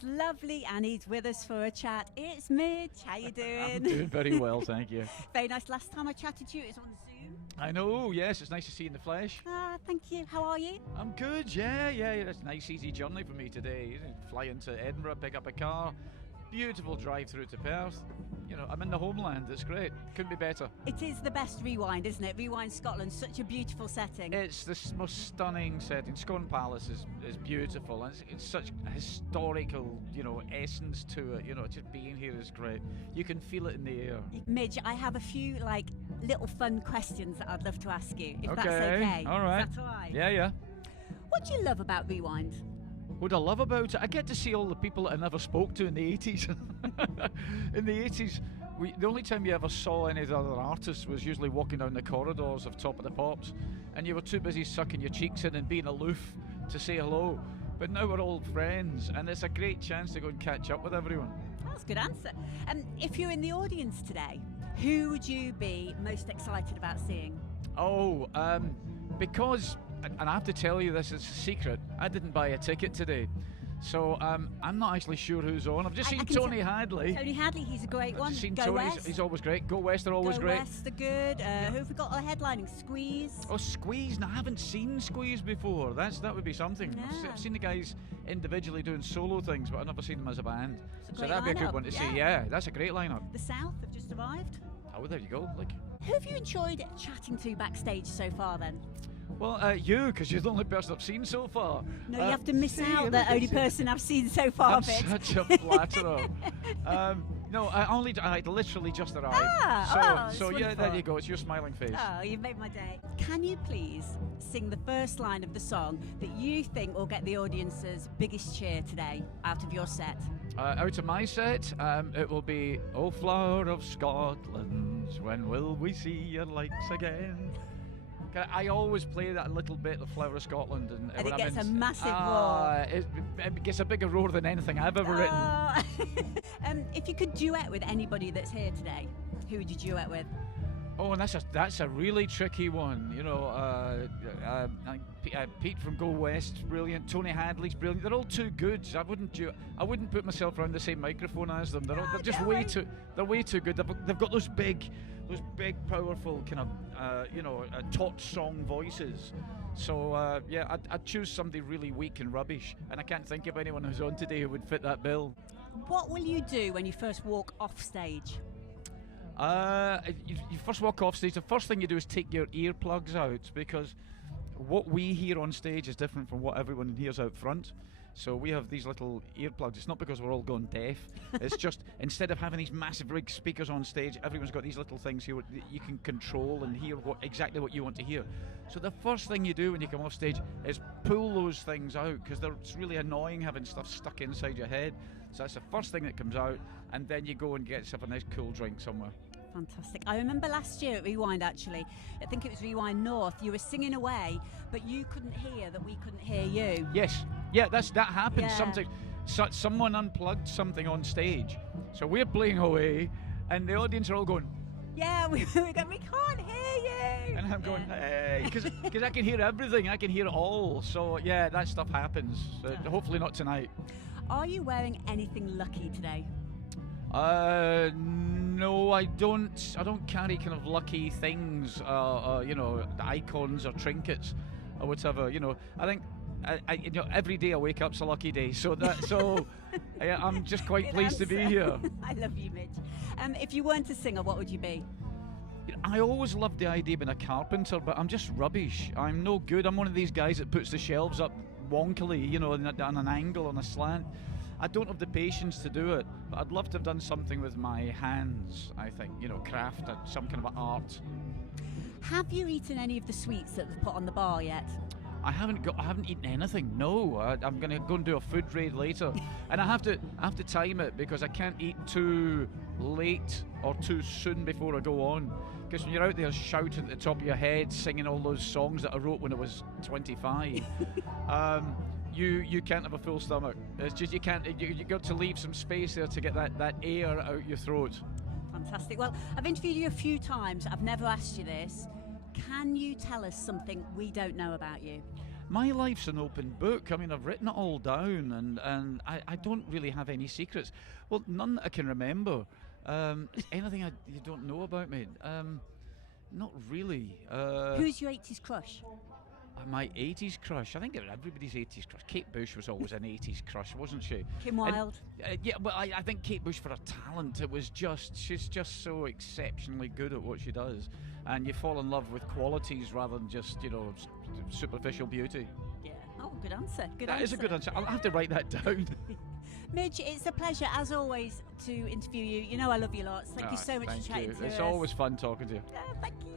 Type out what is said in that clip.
is lovely and he's with us for a chat. It's Midge. How you doing? I'm doing very well, thank you. Very nice. Last time I chatted to you, it was on Zoom. I know, yes, it's nice to see you in the flesh. Thank you. How are you? I'm good, yeah. It's a nice, easy journey for me today. Fly into Edinburgh, pick up a car, beautiful drive through to Perth. You know, I'm in the homeland, it's great. Couldn't be better. It is the best Rewind, isn't it? Rewind Scotland, such a beautiful setting. It's the most stunning setting. Scone Palace is beautiful, and it's such a historical, essence to it. Just being here is great. You can feel it in the air. Midge, I have a few little fun questions that I'd love to ask you, if that's Okay, okay. all right. Is that all right? Yeah. What do you love about Rewind? What I love about it, I get to see all the people that I never spoke to in the 80s. In the 80s, the only time you ever saw any of the other artists was usually walking down the corridors of Top of the Pops, and you were too busy sucking your cheeks in and being aloof to say hello. But now we're all friends, and it's a great chance to go and catch up with everyone. That's a good answer. If you're in the audience today, who would you be most excited about seeing? Because, and I have to tell you this is a secret, I didn't buy a ticket today. So I'm not actually sure who's on. I've just seen Tony Hadley. Tony Hadley, he's a great one. I've just seen Go Tony, West. he's always great. Go West are always great. Go West are good. Who have we got headlining? Squeeze. Oh, Squeeze! No, I haven't seen Squeeze before. That would be something. Yeah. I've seen the guys individually doing solo things, but I've never seen them as a band. So great that'd be a lineup. good one to see. Yeah, that's a great lineup. The South have just arrived. Oh, there you go. Who have you enjoyed chatting to backstage so far then? Well, you, because you're the only person I've seen so far. No, you have to miss out the only person I've seen so far. I'm such a flatterer. No, I literally just arrived. So yeah, there you go. It's your smiling face. Oh, you've made my day. Can you please sing the first line of the song that you think will get the audience's biggest cheer today out of your set? Out of my set, it will be "O Flower of Scotland, when will we see your lights again?" I always play that little bit of Flower of Scotland, and it gets a massive roar. It gets a bigger roar than anything I've ever written. If you could duet with anybody that's here today, who would you duet with? Oh, and that's a really tricky one. Pete from Go West, brilliant. Tony Hadley's brilliant. They're all too good. I wouldn't put myself around the same microphone as them. They're just way too. They're way too good. They've got those big, powerful kind of taut song voices. So I'd choose somebody really weak and rubbish. And I can't think of anyone who's on today who would fit that bill. What will you do when you first walk off stage? You first walk off stage, the first thing you do is take your earplugs out, because what we hear on stage is different from what everyone hears out front. So we have these little earplugs. It's not because we're all gone deaf. It's just, instead of having these massive big speakers on stage, everyone's got these little things here that you can control and hear exactly what you want to hear. So the first thing you do when you come off stage is pull those things out, because it's really annoying having stuff stuck inside your head. So that's the first thing that comes out, and then you go and get yourself a nice cool drink somewhere. Fantastic. I remember last year at Rewind, actually, I think it was Rewind North, you were singing away, but you couldn't hear that we couldn't hear you. Yes. Yeah, that happens. Yeah. Something. Someone unplugged something on stage. So we're playing away, and the audience are all going, yeah, we can't hear you. and I'm going, hey, because I can hear everything. I can hear it all. So yeah, that stuff happens. Hopefully not tonight. Are you wearing anything lucky today? No, I don't. I don't carry kind of lucky things, icons or trinkets or whatever. I think every day I wake up's a lucky day. So I'm just quite pleased to be here. I love you, Midge. If you weren't a singer, what would you be? I always loved the idea of being a carpenter, but I'm just rubbish. I'm no good. I'm one of these guys that puts the shelves up wonkily, on an angle, on a slant. I don't have the patience to do it, but I'd love to have done something with my hands, I think, craft, some kind of art. Have you eaten any of the sweets that they've put on the bar yet? I haven't eaten anything. No, I'm going to go and do a food raid later, and I have to time it, because I can't eat too late or too soon before I go on. Because when you're out there shouting at the top of your head, singing all those songs that I wrote when I was 25, you can't have a full stomach. It's just you can't. You got to leave some space there to get that air out your throat. Fantastic. Well, I've interviewed you a few times. I've never asked you this. Can you tell us something we don't know about you? My life's an open book. I mean, I've written it all down, and I don't really have any secrets. Well, none that I can remember. Anything you don't know about me? Not really. Who's your 80s crush? My 80s crush. I think everybody's 80s crush. Kate Bush was always an 80s crush, wasn't she? Kim Wilde. Yeah, well, I think Kate Bush, for her talent, she's just so exceptionally good at what she does. And you fall in love with qualities rather than just, superficial beauty. Yeah. Oh, good answer. That is a good answer. I'll have to write that down. Midge, it's a pleasure, as always, to interview you. You know I love you lots. Thank you so much for chatting to us. It's always fun talking to you. Thank you.